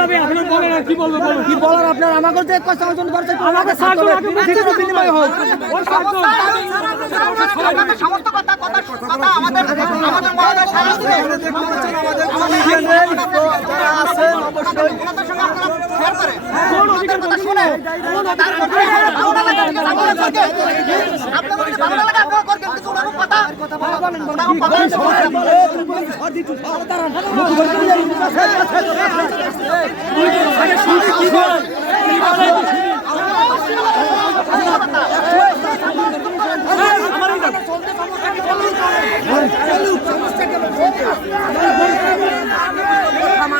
হবে এখন বলেন কি বলব বলুন কি বলার আপনার আমাকে যে কথা জন্য দরকার আমাকে সাহায্য লাগবে, যে কোনো বিনিময় হোক ওর সাহায্য আমাদের সমস্ত কথা কথা কথা আমাদের আমাদের মহোদয় সারা দিবে যারা আছেন অবশ্যই শেয়ার করে কোন অধিকার কথা শুনে লাগে আপনারা করবেন কিন্তু ওনার কথা ওনার কথা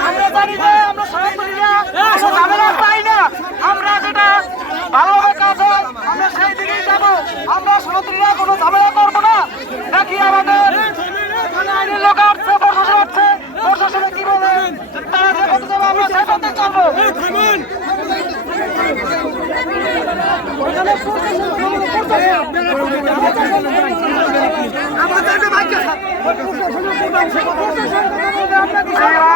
আমরা জানি যে আমরা সনাতনীরা কোনো ঝামেলা চাই না আমরা যেটা ভালোভাবে কাজ হয় আমরা সেই দিকেই যাব আমরা সনাতনীরা কোনো ঝামেলা করব না। নাকি আমাদের লোক আসছে প্রশাসন আসছে। প্রশাসনে কি বলে? তারা যে আমরা সেই পথে চলবো। ভাইরা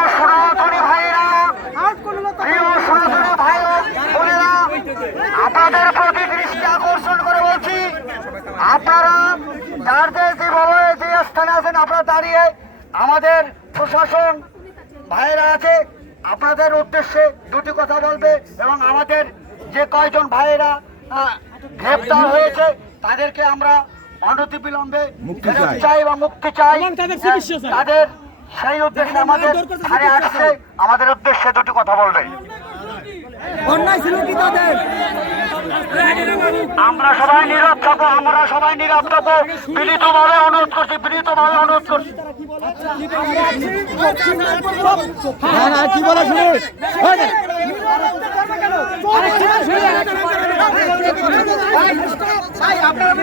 ভাই বোনেরা আপনাদের যার যে যেভাবে যে স্থানে আছেন আপনারা দাঁড়িয়ে আমাদের প্রশাসন ভাইরা আছে আপনাদের উদ্দেশ্যে দুটি কথা বলবে এবং আমাদের যে কয়জন ভাইয়েরা গ্রেপ্তার হয়েছে তাদেরকে আমরা অনতি বিলম্বে ফেরত চাই। বা মুক্তি চাই। তাদের চাই। তাদের সেই উদ্দেশ্যে আমাদের ধারে আসছে। আমাদের উদ্দেশ্যে দুটি কথা বলবে। অন্যায় ছিল কি তাদের? আমরা সবাই নীরব থাকব আমরা সবাই নীরব থাকব বিনীতভাবে অনুরোধ করছি বিনীতভাবে অনুরোধ করছি হ্যাঁ হ্যাঁ কি বলা শুনে আপনারা